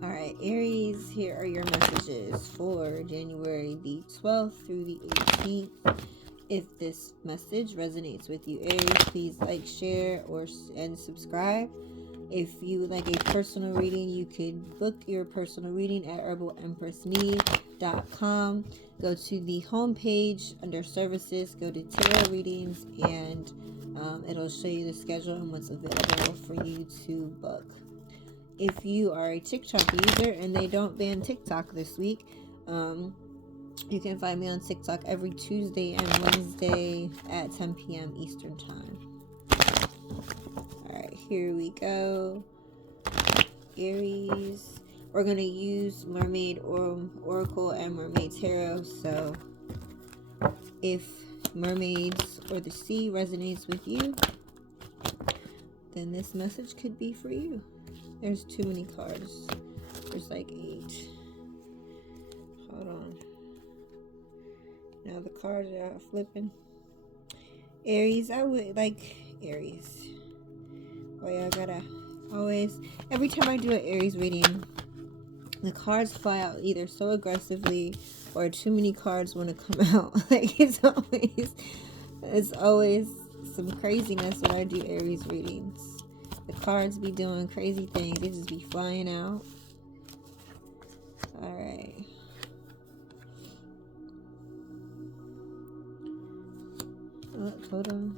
All right, Aries, here are your messages for January the 12th through the 18th. If this message resonates with you, Aries, please like, share, and subscribe. If you would like a personal reading, you could book your personal reading at herbalempressnee.com. Go to the home page under services, go to tarot readings, and it'll show you the schedule and what's available for you to book. If you are a TikTok user and they don't ban TikTok this week, you can find me on TikTok every Tuesday and Wednesday at 10 p.m. Eastern Time. Alright, here we go. Aries. We're going to use Mermaid Oracle and Mermaid Tarot. So if mermaids or the sea resonates with you, then this message could be for you. There's too many cards. There's like 8. Hold on. Now the cards are flipping. Aries, I would like Aries. Oh yeah, I gotta always, every time I do an Aries reading, the cards fly out either so aggressively or too many cards want to come out. Like it's always some craziness when I do Aries readings. The cards be doing crazy things. They just be flying out. Alright. Oh, hold on.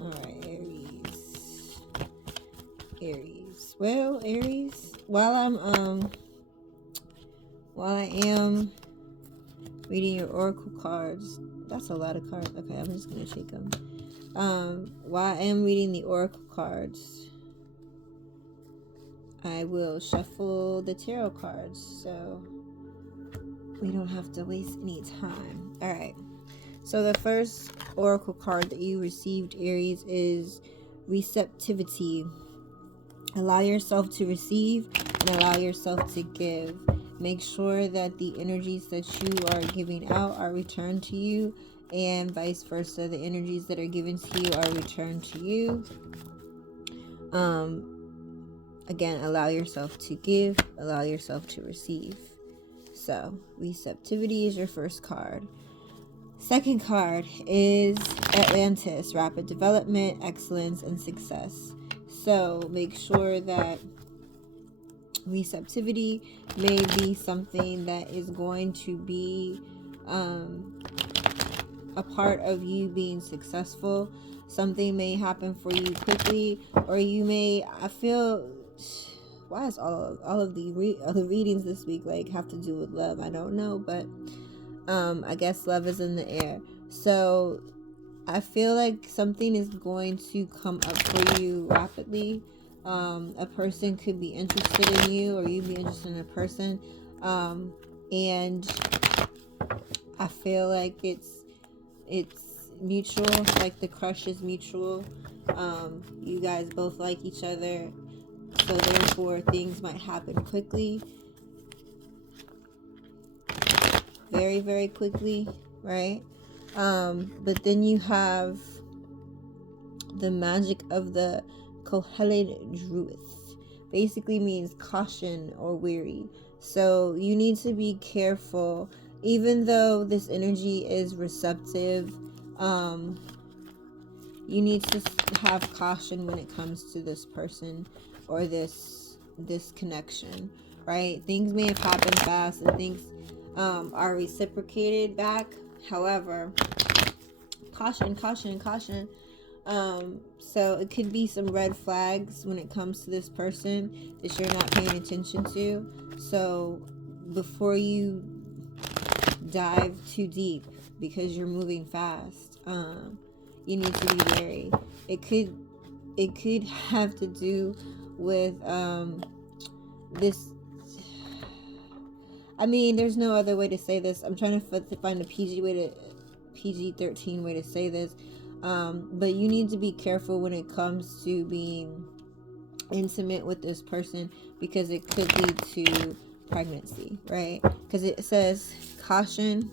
Alright, Aries. Well, Aries, while I am reading your oracle cards, that's a lot of cards. Okay, I'm just gonna take them. While I am reading the oracle cards, I will shuffle the tarot cards so we don't have to waste any time. All right. So the first oracle card that you received, Aries, is receptivity. Allow yourself to receive and allow yourself to give. Make sure that the energies that you are giving out are returned to you, and vice versa. The energies that are given to you are returned to you. Again, allow yourself to give, allow yourself to receive. So, receptivity is your first card. Second card is Atlantis, rapid development, excellence, and success. So, make sure that receptivity may be something that is going to be a part of you being successful. Something may happen for you quickly, or you may, I feel, why is all of the readings this week like have to do with love? I don't know, but I guess love is in the air. So I feel like something is going to come up for you rapidly. A person could be interested in you, or you be interested in a person, and I feel like it's mutual. Like the crush is mutual. You guys both like each other, so therefore things might happen quickly, very, very quickly, right? But then you have the magic of the Kohelet Druith. Basically means caution or weary. So you need to be careful. Even though this energy is receptive, you need to have caution when it comes to this person or this connection, right? Things may have happened fast and things are reciprocated back. However, caution. So it could be some red flags when it comes to this person that you're not paying attention to. So before you dive too deep because you're moving fast, you need to be wary. It could have to do with this. I mean, there's no other way to say this. I'm trying to find a PG-13 way to say this. But you need to be careful when it comes to being intimate with this person, because it could lead to pregnancy, right? Because it says caution,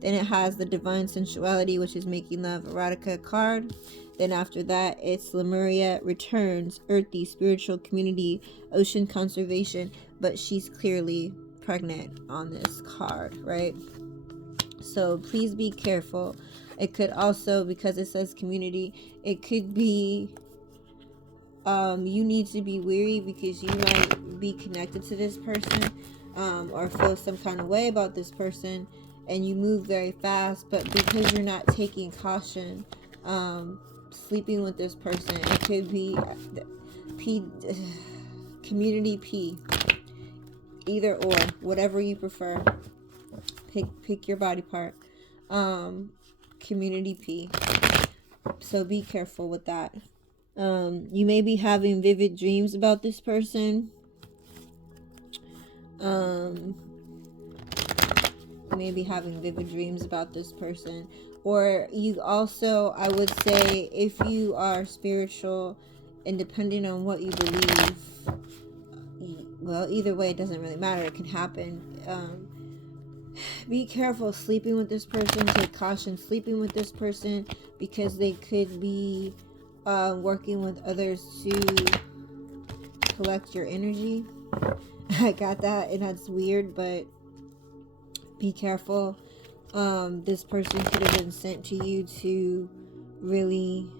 Then it has the divine sensuality, which is making love erotica card. Then after that, it's Lemuria, returns, earthy, spiritual community, ocean conservation. But she's clearly pregnant on this card, right? So please be careful. It could also, because it says community, it could be you need to be weary because you might be connected to this person, or feel some kind of way about this person, and you move very fast, but because you're not taking caution, sleeping with this person, it could be P, community P, either or, whatever you prefer. Pick your body part. Community P. So be careful with that. You may be having vivid dreams about this person. You may be having vivid dreams about this person. Or you also, I would say, if you are spiritual and depending on what you believe, well, either way, it doesn't really matter. It can happen. Be careful sleeping with this person. Take caution sleeping with this person, because they could be working with others to collect your energy. I got that, and that's weird, but be careful. This person could have been sent to you to really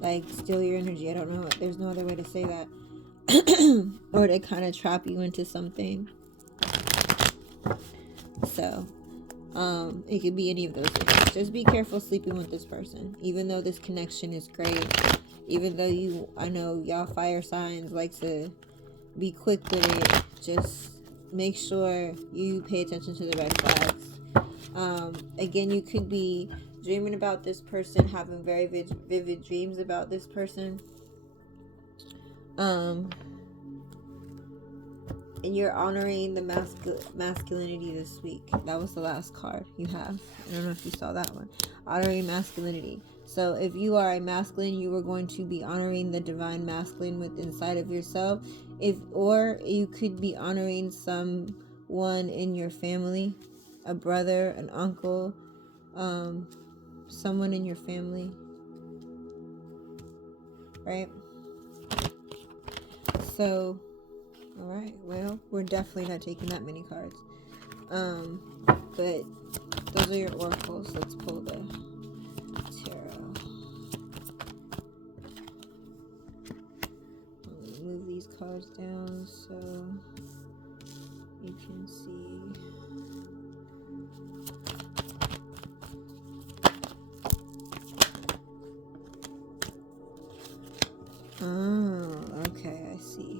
like steal your energy. I don't know, there's no other way to say that. Or to kind of trap you into something. So it could be any of those things. Just be careful sleeping with this person, even though this connection is great. Even though I know y'all fire signs like to be quick with it, just make sure you pay attention to the red flags. Again, you could be dreaming about this person, having very vivid dreams about this person. And you're honoring the masculinity this week. That was the last card you have. I don't know if you saw that one. Honoring masculinity. So if you are a masculine, you are going to be honoring the divine masculine within inside of yourself. Or you could be honoring someone in your family, a brother, an uncle, someone in your family, right? So, all right, well, we're definitely not taking that many cards. But those are your oracles. Let's pull the tarot. Let me move these cards down so you can see. Oh, okay, I see.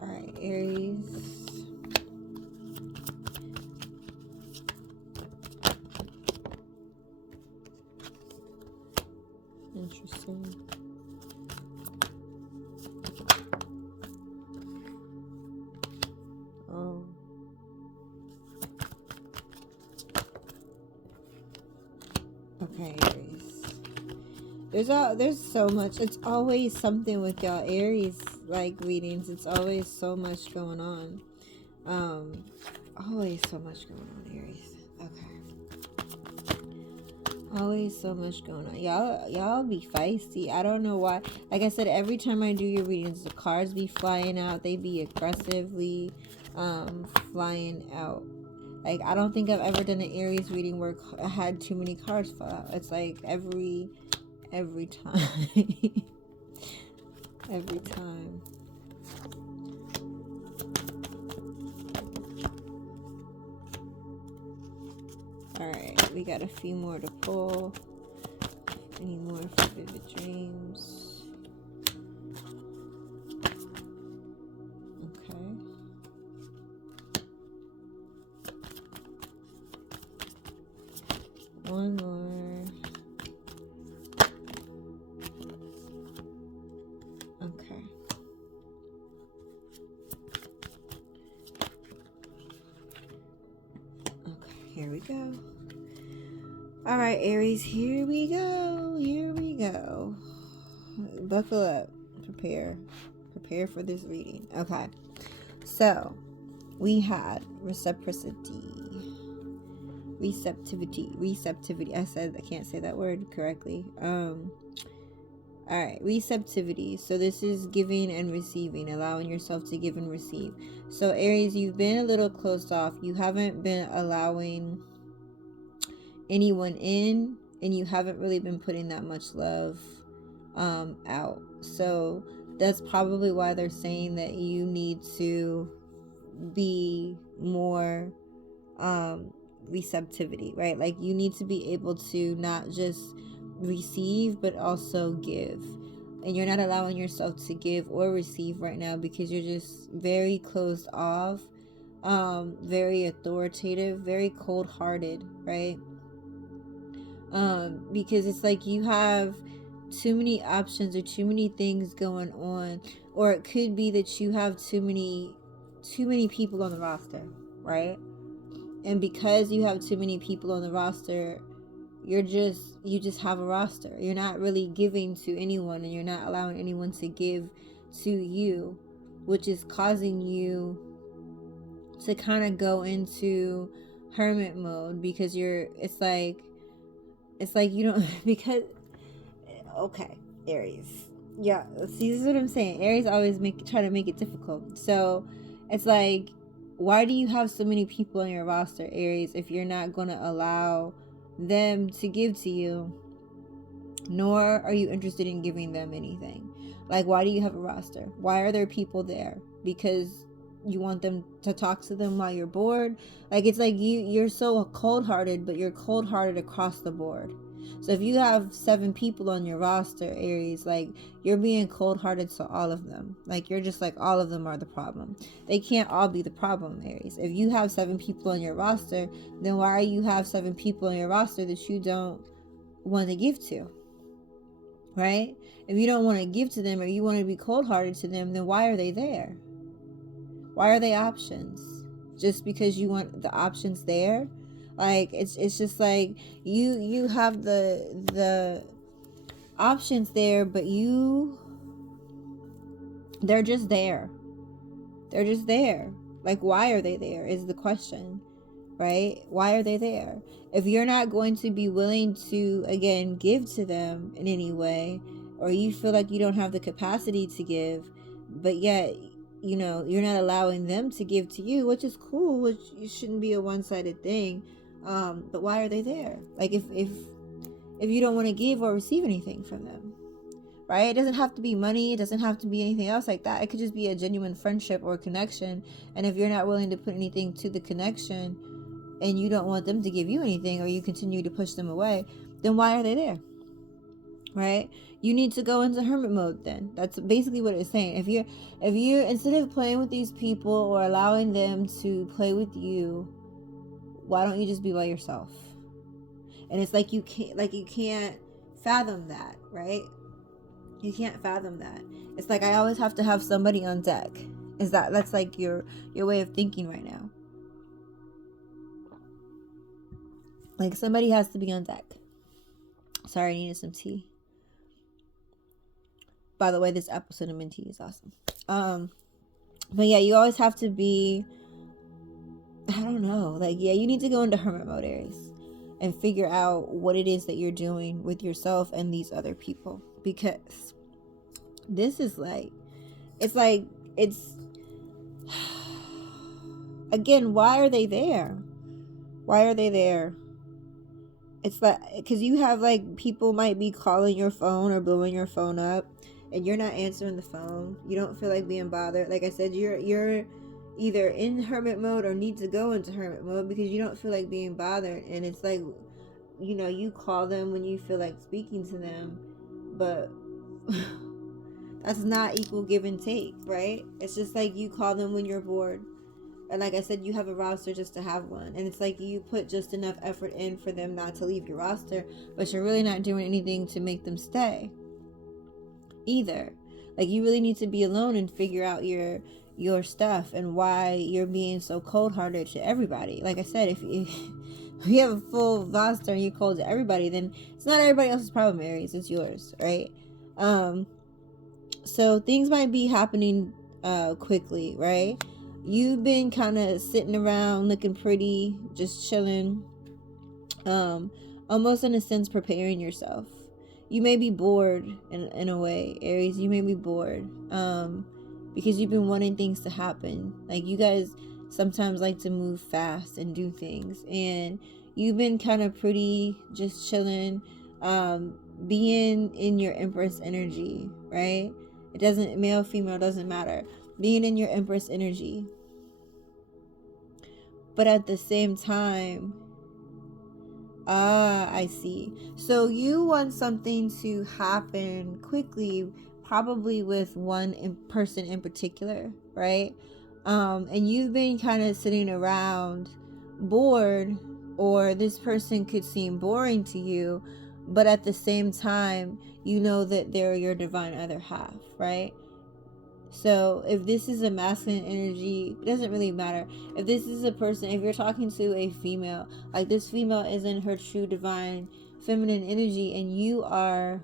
Alright, Aries. Interesting. Oh. Okay, Aries. There's so much. It's always something with y'all Aries like readings. It's always so much going on. Always so much going on, Aries. Okay. Always so much going on. Y'all be feisty. I don't know why. Like I said, every time I do your readings, the cards be flying out. They be aggressively flying out. Like, I don't think I've ever done an Aries reading where I had too many cards fall out. It's like every time. Every time. Alright, we got a few more to pull. Any more for vivid dreams? Okay. One more. Here we go. All right, Aries, here we go. Here we go. Buckle up. Prepare for this reading. Okay. So, we had receptivity. I can't say that word correctly. All right, receptivity. So this is giving and receiving, allowing yourself to give and receive. So Aries, you've been a little closed off. You haven't been allowing anyone in, and you haven't really been putting that much love out. So that's probably why they're saying that you need to be more receptivity, right? Like you need to be able to not just receive but also give, and you're not allowing yourself to give or receive right now because you're just very closed off, very authoritative, very cold-hearted, right? Because it's like you have too many options or too many things going on, or it could be that you have too many people on the roster, right? And because you have too many people on the roster, you just have a roster. You're not really giving to anyone, and you're not allowing anyone to give to you, which is causing you to kind of go into hermit mode, because it's like you don't because okay, Aries. Yeah, see, this is what I'm saying. Aries always try to make it difficult. So it's like, why do you have so many people on your roster, Aries, if you're not going to allow them to give to you, nor are you interested in giving them anything? Like, why do you have a roster? Why are there people there? Because you want them to talk to them while you're bored? Like, it's like you're so cold-hearted, but you're cold-hearted across the board. So if you have 7 people on your roster, Aries, like, you're being cold-hearted to all of them. Like, you're just like, all of them are the problem. They can't all be the problem, Aries. If you have 7 people on your roster, then why do you have 7 people on your roster that you don't want to give to? Right? If you don't want to give to them, or you want to be cold-hearted to them, then why are they there? Why are they options? Just because you want the options there? Like, it's just like you have the options there, but they're just there. They're just there. Like, why are they there is the question, right? Why are they there? If you're not going to be willing to, again, give to them in any way, or you feel like you don't have the capacity to give, but yet, you're not allowing them to give to you, which is cool, which it shouldn't be a one-sided thing. But why are they there? Like, if you don't want to give or receive anything from them, right? It doesn't have to be money. It doesn't have to be anything else like that. It could just be a genuine friendship or connection. And if you're not willing to put anything to the connection, and you don't want them to give you anything, or you continue to push them away, then why are they there? Right? You need to go into hermit mode then. That's basically what it's saying. If you instead of playing with these people or allowing them to play with you, why don't you just be by yourself? And it's like you can't fathom that, right? You can't fathom that. It's like, I always have to have somebody on deck. That's like your way of thinking right now? Like, somebody has to be on deck. Sorry, I needed some tea. By the way, this apple cinnamon tea is awesome. But yeah, you always have to be, I don't know, like, yeah, you need to go into hermit mode, Aries, and figure out what it is that you're doing with yourself and these other people, because this is like, it's again, why are they there? Why are they there? It's like, because you have, like, people might be calling your phone or blowing your phone up, and you're not answering the phone. You don't feel like being bothered. Like I said, you're either in hermit mode or need to go into hermit mode because you don't feel like being bothered. And it's like, you call them when you feel like speaking to them, but that's not equal give and take, right? It's just like you call them when you're bored. And like I said, you have a roster just to have one. And it's like you put just enough effort in for them not to leave your roster, but you're really not doing anything to make them stay either. Like, you really need to be alone and figure out your stuff and why you're being so cold-hearted to everybody. Like I said, if you have a full roster and you call to everybody, then it's not everybody else's problem, Aries. It's yours, right? So things might be happening quickly, right? You've been kind of sitting around looking pretty, just chilling, almost in a sense preparing yourself. You may be bored in a way, Aries. You may be bored because you've been wanting things to happen. Like, you guys sometimes like to move fast and do things, and you've been kind of pretty just chilling, being in your Empress energy, right? It doesn't, male, female, doesn't matter. Being in your Empress energy. But at the same time, I see. So you want something to happen quickly, probably with one person in particular, right? And you've been kind of sitting around bored, or this person could seem boring to you, but at the same time, you know that they're your divine other half, right? So if this is a masculine energy, it doesn't really matter. If this is a person, if you're talking to a female, like, this female is in her true divine feminine energy, and you are,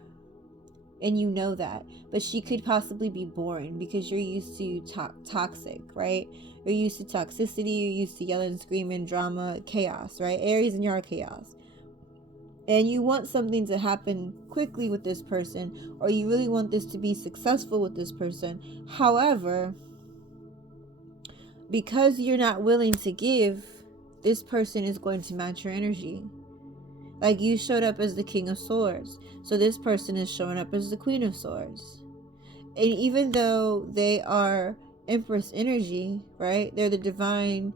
and you know that, but she could possibly be boring because you're used to toxic, right? You're used to toxicity, you're used to yelling, screaming, drama, chaos, right? Aries, and you're chaos. And you want something to happen quickly with this person, or you really want this to be successful with this person. However, because you're not willing to give, this person is going to match your energy. Like, you showed up as the King of Swords, so this person is showing up as the Queen of Swords. And even though they are Empress energy, right? They're the divine,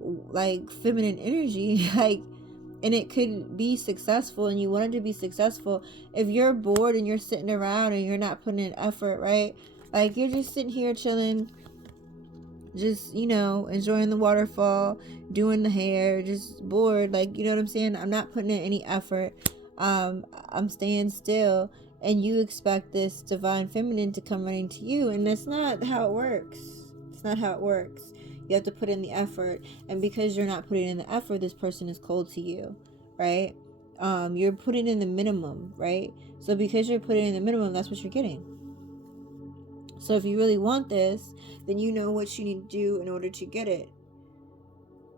like, feminine energy, like, and it could be successful, and you want it to be successful. If you're bored and you're sitting around and you're not putting in effort, right? Like, you're just sitting here chilling, just, enjoying the waterfall, doing the hair, just bored, like, you know what I'm saying? I'm not putting in any effort. I'm staying still, and you expect this divine feminine to come running to you, and that's not how it works. It's not how it works. You have to put in the effort, and because you're not putting in the effort, this person is cold to you, right? You're putting in the minimum, right? So because you're putting in the minimum, that's what you're getting. So if you really want this, then you know what you need to do in order to get it,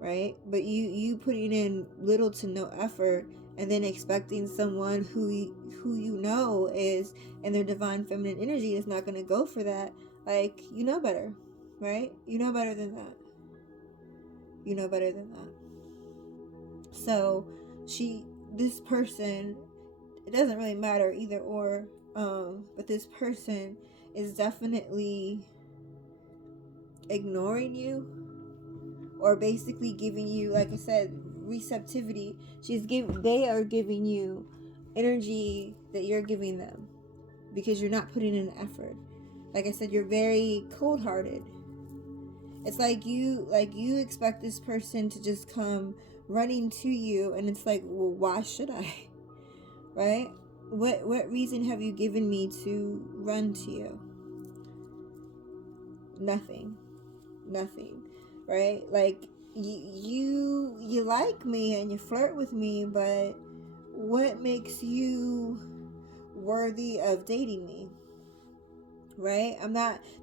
right? But you putting in little to no effort, and then expecting someone who you know is in their divine feminine energy is not going to go for that. Like, you know better, right? You know better than that. You know better than that. So this person, it doesn't really matter either or, but this person is definitely ignoring you, or basically giving you, like I said, receptivity. They are giving you energy that you're giving them, because you're not putting in effort. Like I said, you're very cold-hearted. It's like you expect this person to just come running to you, and it's like, well, why should I? Right? What reason have you given me to run to you? Nothing, right? Like, you like me and you flirt with me, but what makes you worthy of dating me? Right?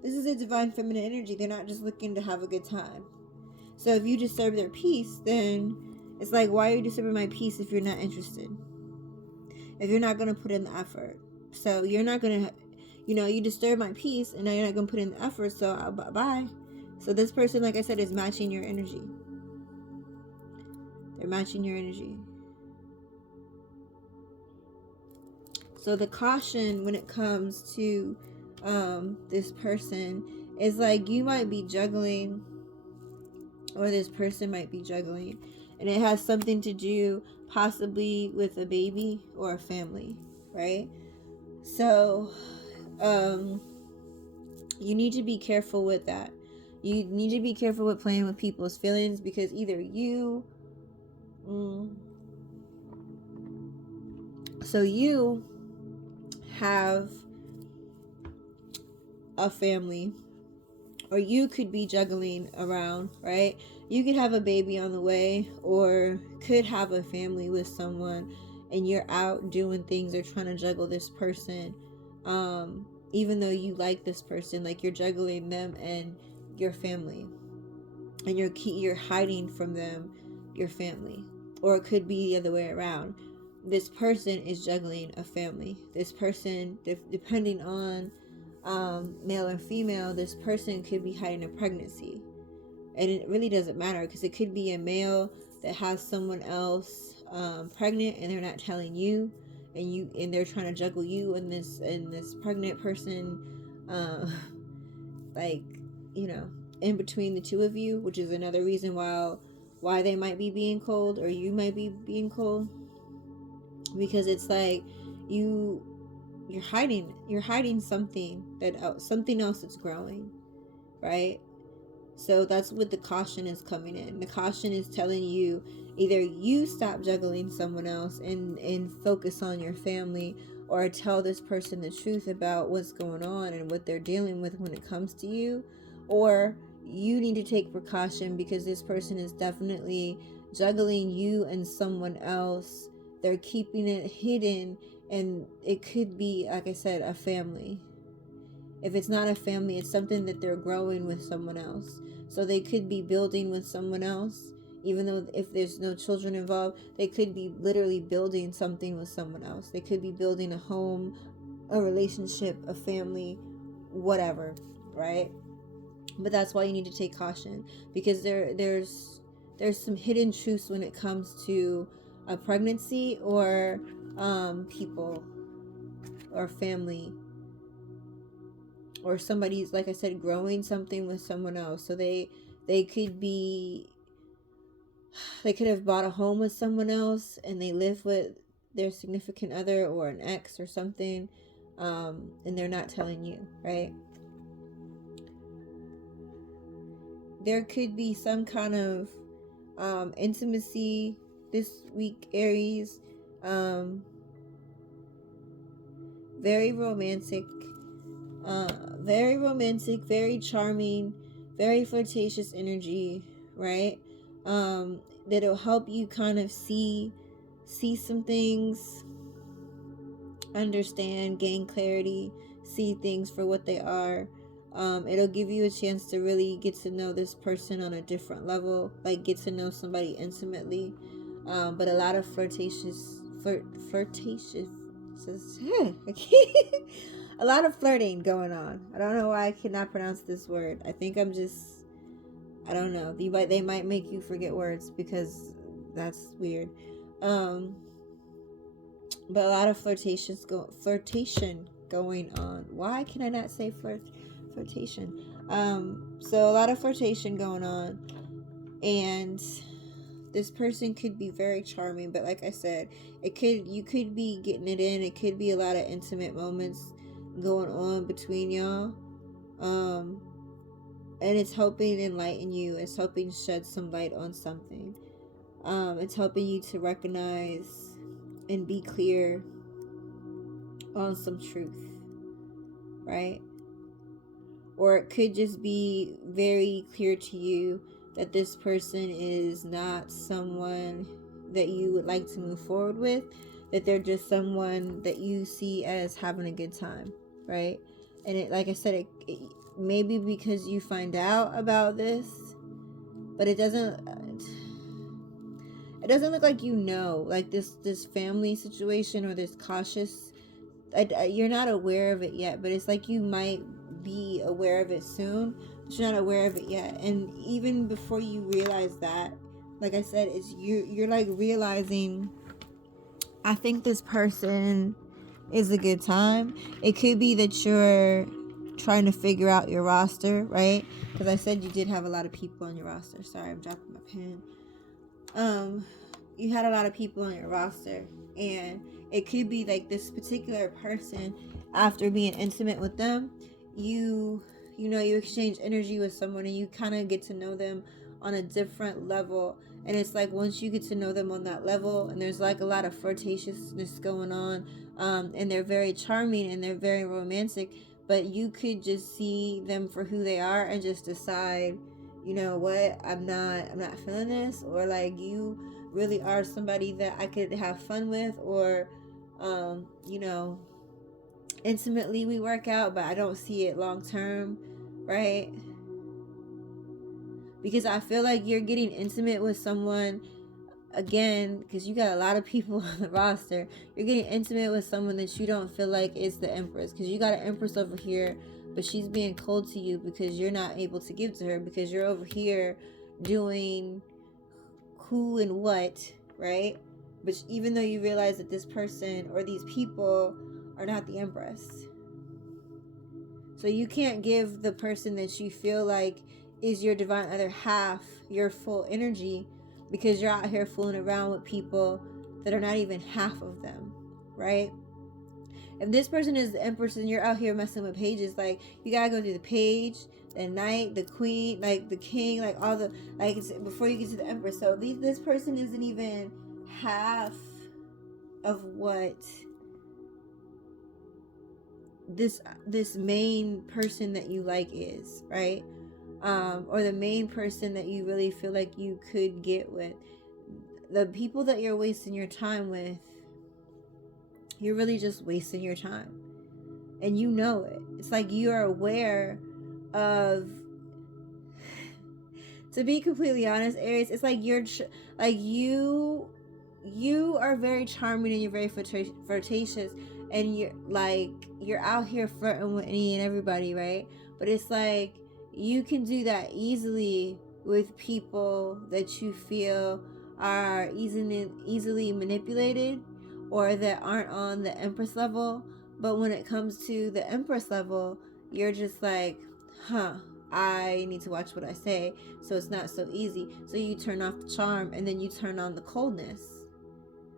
This is a divine feminine energy. They're not just looking to have a good time. So if you disturb their peace, then it's like, why are you disturbing my peace if you're not interested? If you're not going to put in the effort. So you're not going to, you disturb my peace, and now you're not going to put in the effort, so bye. So this person, like I said, is matching your energy. They're matching your energy. So the caution when it comes to this person is like, you might be juggling, or this person might be juggling, and it has something to do possibly with a baby or a family, right? So you need to be careful with that. You need to be careful with playing with people's feelings, because either you have a family, or you could be juggling around, right? You could have a baby on the way, or could have a family with someone, and you're out doing things or trying to juggle this person. Even though you like this person, like you're juggling them and your family, and you're hiding from them your family. Or it could be the other way around. This person is juggling a family. This person, depending on male or female, this person could be hiding a pregnancy. And it really doesn't matter, because it could be a male that has someone else pregnant, and they're not telling you, and they're trying to juggle you and this pregnant person, like, you know, in between the two of you, which is another reason why they might be being cold, or you might be being cold, because it's like you're hiding something something else that's growing, right? So that's what the caution is coming in. The caution is telling you, either you stop juggling someone else and focus on your family, or tell this person the truth about what's going on and what they're dealing with when it comes to you, or you need to take precaution, because this person is definitely juggling you and someone else. They're keeping it hidden, and it could be, like I said, a family. If it's not a family, it's something that they're growing with someone else. So they could be building with someone else, even though if there's no children involved, they could be literally building something with someone else. They could be building a home, a relationship, a family, whatever, right? But that's why you need to take caution, because there's some hidden truths when it comes to a pregnancy, or people, or family, or somebody's, like I said, growing something with someone else. So they could be, they could have bought a home with someone else, and they live with their significant other or an ex or something, and they're not telling you, right? There could be some kind of intimacy this week, Aries. Very romantic, very charming, very flirtatious energy, right? That'll help you kind of see some things, understand, gain clarity, see things for what they are. It'll give you a chance to really get to know this person on a different level, like get to know somebody intimately. But a lot of flirtatious, a lot of flirting going on. I don't know why I cannot pronounce this word. I think I don't know. They might make you forget words, because that's weird. But a lot of flirtation going on. Why can I not say flirtation? So a lot of flirtation going on, and this person could be very charming, but like I said, you could be getting it in. It could be a lot of intimate moments going on between y'all. And it's helping enlighten you. It's helping shed some light on something. It's helping you to recognize and be clear on some truth, right? Or it could just be very clear to you that this person is not someone that you would like to move forward with, that they're just someone that you see as having a good time, right? And it, like I said, it maybe because you find out about this, but it doesn't look like, you know, like this family situation, or this cautious, you're not aware of it yet, but it's like you might be aware of it soon, but you're not aware of it yet. And even before you realize that, like I said, it's you're like realizing, I think this person is a good time. It could be that you're trying to figure out your roster, right? Because I said you did have a lot of people on your roster. Sorry, I'm dropping my pen. You had a lot of people on your roster, and it could be like this particular person, after being intimate with them, you exchange energy with someone, and you kind of get to know them on a different level. And it's like, once you get to know them on that level, and there's like a lot of flirtatiousness going on, and they're very charming and they're very romantic, but you could just see them for who they are and just decide, you know what, I'm not feeling this, or like you really are somebody that I could have fun with, or you know, intimately we work out, but I don't see it long term, right? Because I feel like you're getting intimate with someone again, because you got a lot of people on the roster. You're getting intimate with someone that you don't feel like is the Empress, because you got an Empress over here, but she's being cold to you because you're not able to give to her, because you're over here doing who and what, right? But even though you realize that this person or these people are not the Empress, so you can't give the person that you feel like is your divine other half your full energy, because you're out here fooling around with people that are not even half of them, right? If this person is the Empress and you're out here messing with pages, like you gotta go through the page, the knight, the queen, like the king, like all the, like before you get to the Empress. So this person isn't even half of what this main person that you like is, right? Or the main person that you really feel like you could get with. The people that you're wasting your time with, you're really just wasting your time, and you know it. It's like you are aware of, to be completely honest, Aries, it's like like you are very charming and you're very flirtatious, and you're out here flirting with any and everybody, right? But it's like you can do that easily with people that you feel are easily manipulated, or that aren't on the Empress level. But when it comes to the Empress level, you're just like, huh, I need to watch what I say, so it's not so easy. So you turn off the charm and then you turn on the coldness,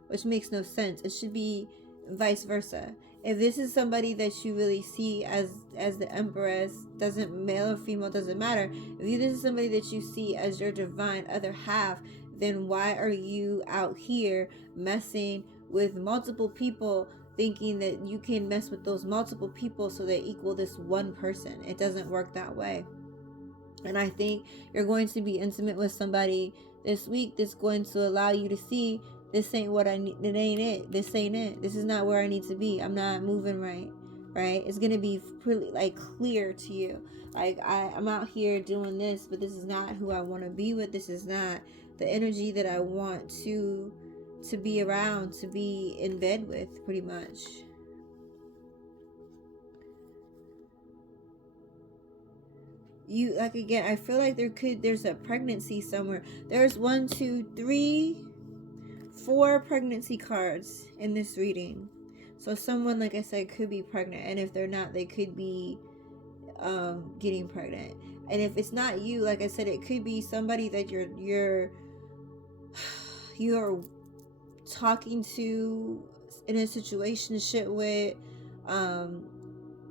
which makes no sense. It should be vice versa. If this is somebody that you really see as the Empress, doesn't, male or female, doesn't matter. If this is somebody that you see as your divine other half, then why are you out here messing with multiple people, thinking that you can mess with those multiple people so they equal this one person? It doesn't work that way. And I think you're going to be intimate with somebody this week that's going to allow you to see, this ain't what I need. It ain't it. This ain't it. This is not where I need to be. I'm not moving right. Right? It's going to be pretty like clear to you. Like I'm out here doing this, but this is not who I want to be with. This is not the energy that I want to be around, to be in bed with, pretty much. You, like, again, I feel like there's a pregnancy somewhere. There's 1, 2, 3, 4 pregnancy cards in this reading. So someone, like I said, could be pregnant, and if they're not, they could be getting pregnant. And if it's not you, like I said, it could be somebody that you're talking to, in a situationship with,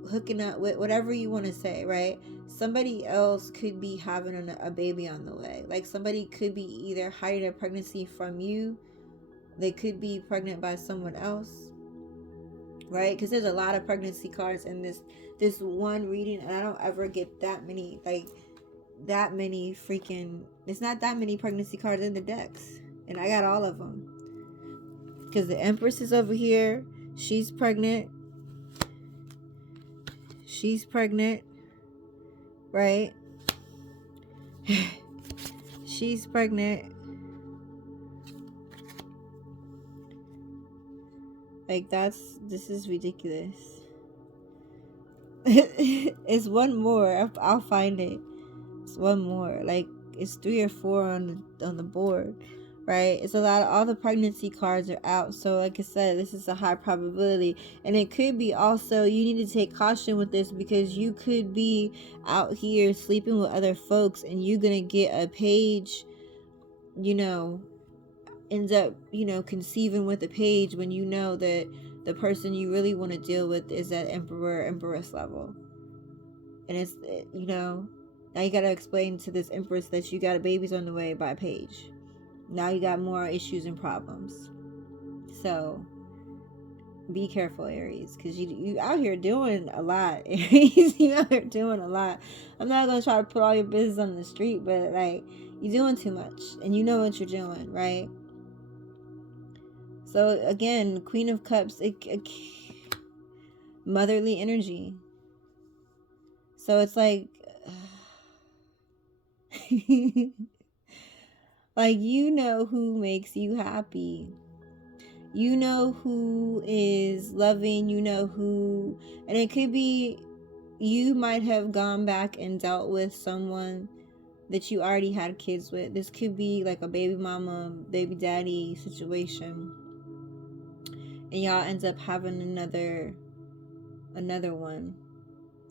hooking up with, whatever you want to say, right? Somebody else could be having a baby on the way. Like somebody could be either hiding a pregnancy from you, they could be pregnant by someone else, right? Because there's a lot of pregnancy cards in this one reading, and I don't ever get that many, like that many freaking, it's not that many pregnancy cards in the decks, and I got all of them. Because the Empress is over here, she's pregnant, right? She's pregnant. Like this is ridiculous. It's one more. I'll find it. It's one more. Like it's 3 or 4 on the board, right? It's a lot. All the pregnancy cards are out. So like I said, this is a high probability, and it could be also, you need to take caution with this, because you could be out here sleeping with other folks, and you're gonna get a page, ends up, conceiving with a page, when you know that the person you really want to deal with is at empress level. And it's, now you got to explain to this Empress that you got a baby's on the way by page. Now you got more issues and problems. So Be careful, Aries, because you out here doing a lot. Aries, you out here doing a lot. I'm not gonna try to put all your business on the street, but like, you're doing too much, and you know what you're doing, right? So again, Queen of Cups, motherly energy. So it's like, like, you know who makes you happy. You know who is loving. You know who, and it could be you might have gone back and dealt with someone that you already had kids with. This could be like a baby mama, baby daddy situation, and y'all ends up having another one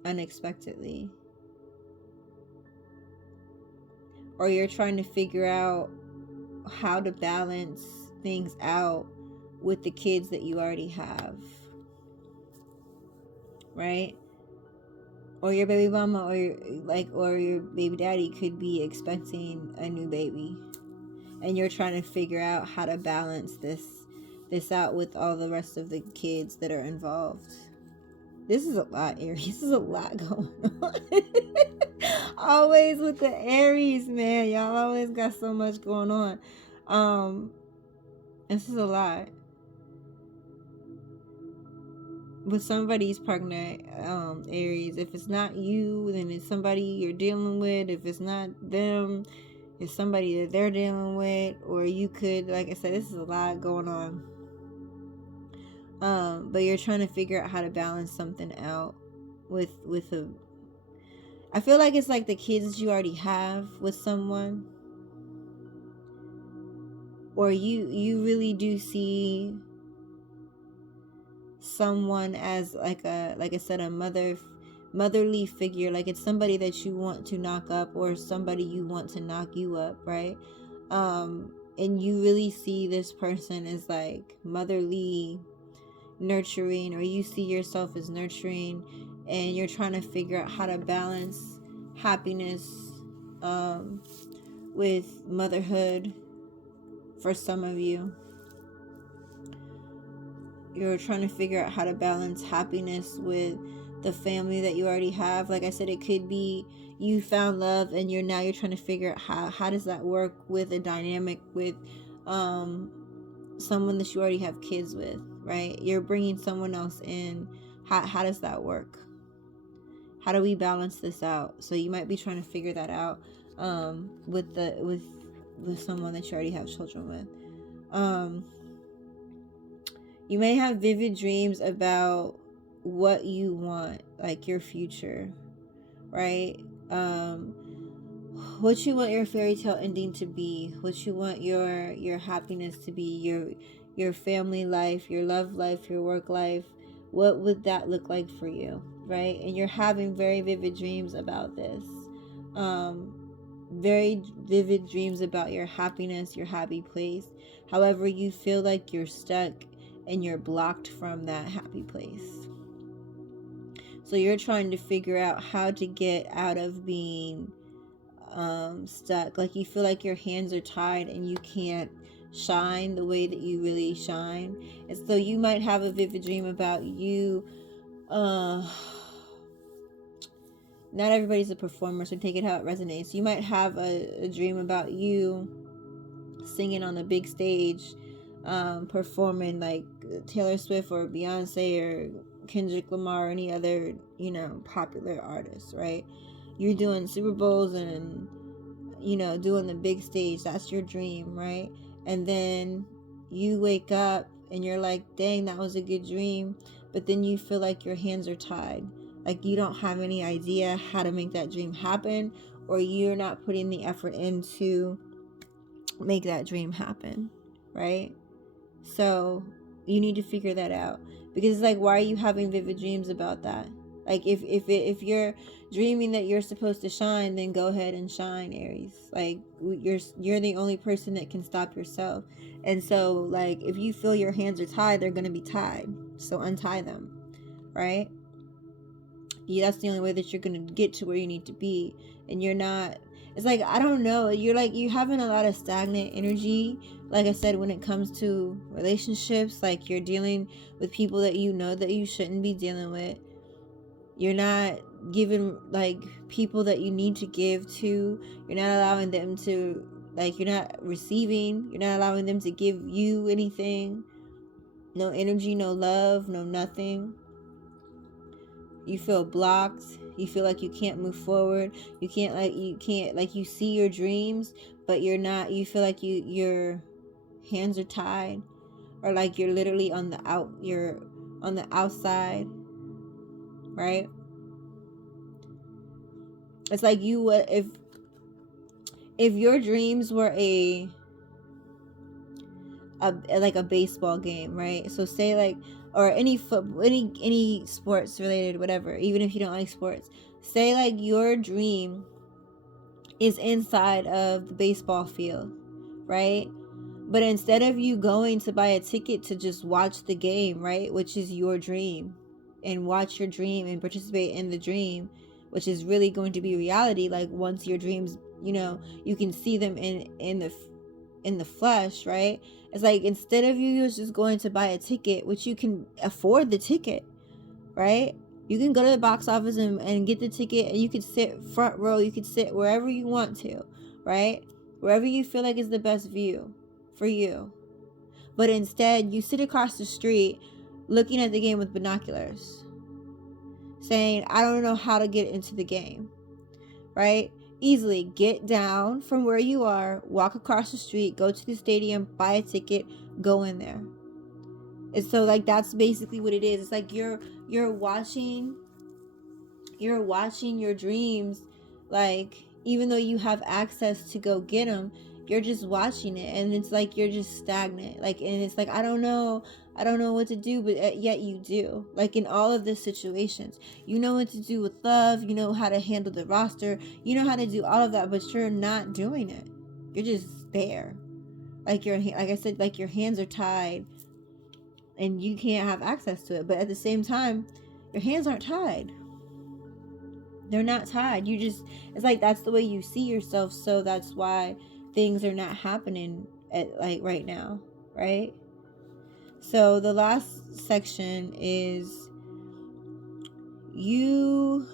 unexpectedly, or you're trying to figure out how to balance things out with the kids that you already have, right? Or your baby mama or your baby daddy could be expecting a new baby, and you're trying to figure out how to balance this out with all the rest of the kids that are involved. This is a lot, Aries. This is a lot going on. Always with the Aries, man. Y'all always got so much going on. This is a lot. With somebody's pregnant, Aries. If it's not you, then it's somebody you're dealing with. If it's not them, it's somebody that they're dealing with. Or you could, like I said, this is a lot going on. But you're trying to figure out how to balance something out with a. I feel like it's like the kids that you already have with someone, or you really do see someone as like I said, a motherly figure. Like it's somebody that you want to knock up, or somebody you want to knock you up, right? And you really see this person as like motherly, nurturing, or you see yourself as nurturing, and you're trying to figure out how to balance happiness with motherhood. For some of you, you're trying to figure out how to balance happiness with the family that you already have. Like I said, it could be you found love, and you're trying to figure out how does that work with a dynamic with someone that you already have kids with, right? You're bringing someone else in. How does that work? How do we balance this out? So you might be trying to figure that out with someone that you already have children with. You may have vivid dreams about what you want, like your future, right? What you want your fairy tale ending to be, what you want your happiness to be, your family life, your love life, your work life. What would that look like for you, right? And you're having very vivid dreams about this. Very vivid dreams about your happiness, your happy place. However, you feel like you're stuck and you're blocked from that happy place. So you're trying to figure out how to get out of being stuck. Like you feel like your hands are tied and you can't shine the way that you really shine. And so you might have a vivid dream about you. Not everybody's a performer, so take it how it resonates. You might have a dream about you singing on the big stage, performing like Taylor Swift or Beyonce or Kendrick Lamar or any other, popular artist, right? You're doing Super Bowls and, doing the big stage. That's your dream, right? And then you wake up and you're like, dang, that was a good dream. But then you feel like your hands are tied. Like you don't have any idea how to make that dream happen, or you're not putting the effort in to make that dream happen, right? So you need to figure that out, because it's like, why are you having vivid dreams about that? Like if you're dreaming that you're supposed to shine, then go ahead and shine, Aries. Like you're the only person that can stop yourself. And so like if you feel your hands are tied, they're going to be tied. So untie them, right? That's the only way that you're going to get to where you need to be. And you're not, it's like, I don't know, you're having a lot of stagnant energy. Like I said, when it comes to relationships, like you're dealing with people that you know that you shouldn't be dealing with. You're not giving, like, people that you need to give to. You're not allowing them to, like, you're not receiving. You're not allowing them to give you anything. No energy, no love, no nothing. You feel blocked. You feel like you can't move forward. You can't, you see your dreams, but you're not, you feel like your hands are tied, or like you're literally you're on the outside, right? It's like if your dreams were like a baseball game, right? So say, like, or any football, any sports related, whatever, even if you don't like sports, say like your dream is inside of the baseball field, right? But instead of you going to buy a ticket to just watch the game, right, which is your dream, and watch your dream and participate in the dream, which is really going to be reality, like once your dreams, you can see them in the flesh, right? It's like, instead of you just going to buy a ticket, which you can afford the ticket, right? You can go to the box office and get the ticket, and you can sit front row, you can sit wherever you want to, right? Wherever you feel like is the best view for you. But instead, you sit across the street looking at the game with binoculars, saying, I don't know how to get into the game, right? Easily get down from where you are, walk across the street, go to the stadium, buy a ticket, go in there. And so, like, that's basically what it is. It's like you're watching your dreams, like, even though you have access to go get them, you're just watching it, and it's like you're just stagnant, like, and it's like, I don't know what to do, but yet you do. Like, in all of the situations, you know what to do with love, you know how to handle the roster, you know how to do all of that, but you're not doing it. You're just there, like like I said, like your hands are tied and you can't have access to it. But at the same time, your hands aren't tied. They're not tied. It's like, that's the way you see yourself, so that's why things are not happening like right now, right? So the last section is you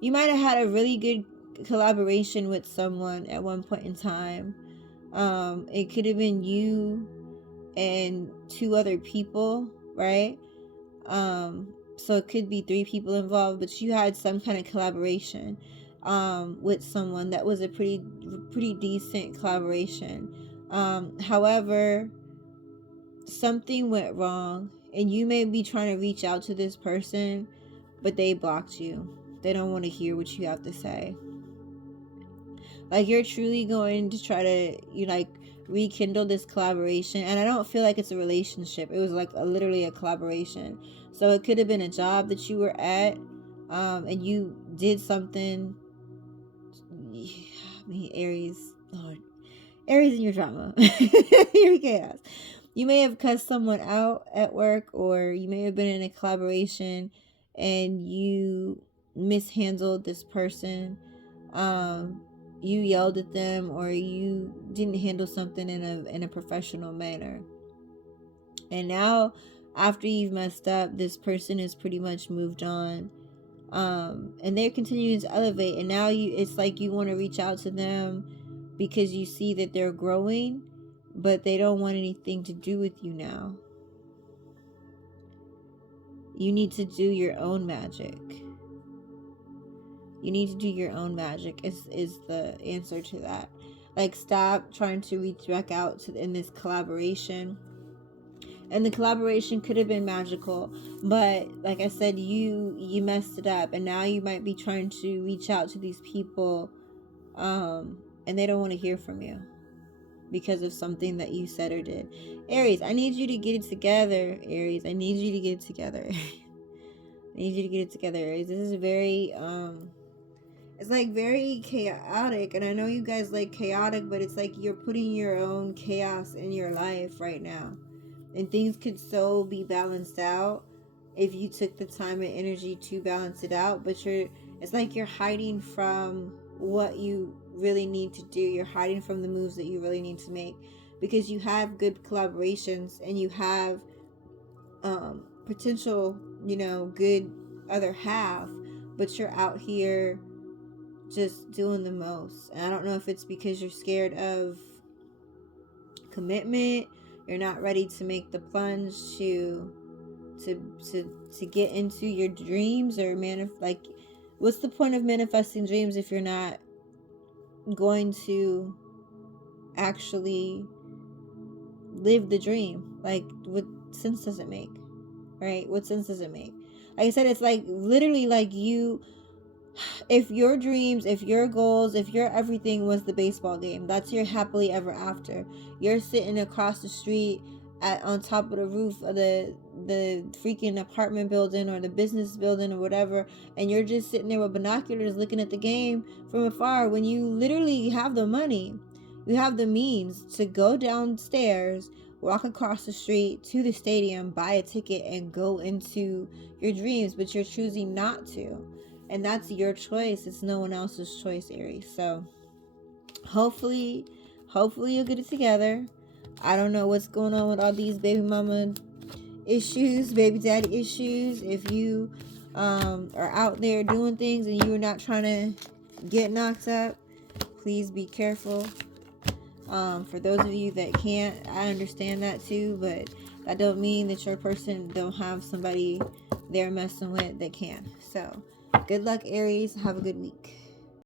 might have had a really good collaboration with someone at one point in time. It could have been you and two other people, right? So it could be 3 people involved, but you had some kind of collaboration with someone that was a pretty decent collaboration. However, something went wrong, and you may be trying to reach out to this person, but they blocked you. They don't want to hear what you have to say. Like, you're truly going to try to rekindle this collaboration, and I don't feel like it's a relationship. It was like literally a collaboration. So it could have been a job that you were at, and you did something. I mean, Aries, Lord, Aries in your drama, your chaos. You may have cussed someone out at work, or you may have been in a collaboration and you mishandled this person. You yelled at them, or you didn't handle something in a professional manner. And now, after you've messed up, this person has pretty much moved on. And they're continuing to elevate, and now it's like you want to reach out to them because you see that they're growing, but they don't want anything to do with you now. You need to do your own magic. You need to do your own magic is the answer to that. Like, stop trying to reach back out in this collaboration. And the collaboration could have been magical, but like I said, you messed it up, and now you might be trying to reach out to these people, and they don't want to hear from you because of something that you said or did. Aries, I need you to get it together. Aries, I need you to get it together. I need you to get it together, Aries. This is very it's like very chaotic, and I know you guys like chaotic, but it's like you're putting your own chaos in your life right now, and things could so be balanced out if you took the time and energy to balance it out. But it's like you're hiding from what you really need to do. You're hiding from the moves that you really need to make, because you have good collaborations and you have potential, good other half, but you're out here just doing the most. And I don't know if it's because you're scared of commitment, you're not ready to make the plunge to get into your dreams, or like, what's the point of manifesting dreams if you're not going to actually live the dream? Like, what sense does it make? Right? What sense does it make? Like I said, it's like literally like if your dreams, if your goals, if your everything was the baseball game, that's your happily ever after. You're sitting across the street on top of the roof of the freaking apartment building or the business building or whatever, and you're just sitting there with binoculars looking at the game from afar, when you literally have the money, you have the means to go downstairs, walk across the street to the stadium, buy a ticket, and go into your dreams, but you're choosing not to. And that's your choice. It's no one else's choice, Aries. So hopefully you'll get it together. I don't know what's going on with all these baby mama issues, baby daddy issues. If you are out there doing things and you're not trying to get knocked up, please be careful. For those of you that can't, I understand that too, but that don't mean that your person don't have somebody they're messing with that can. So good luck, Aries. Have a good week.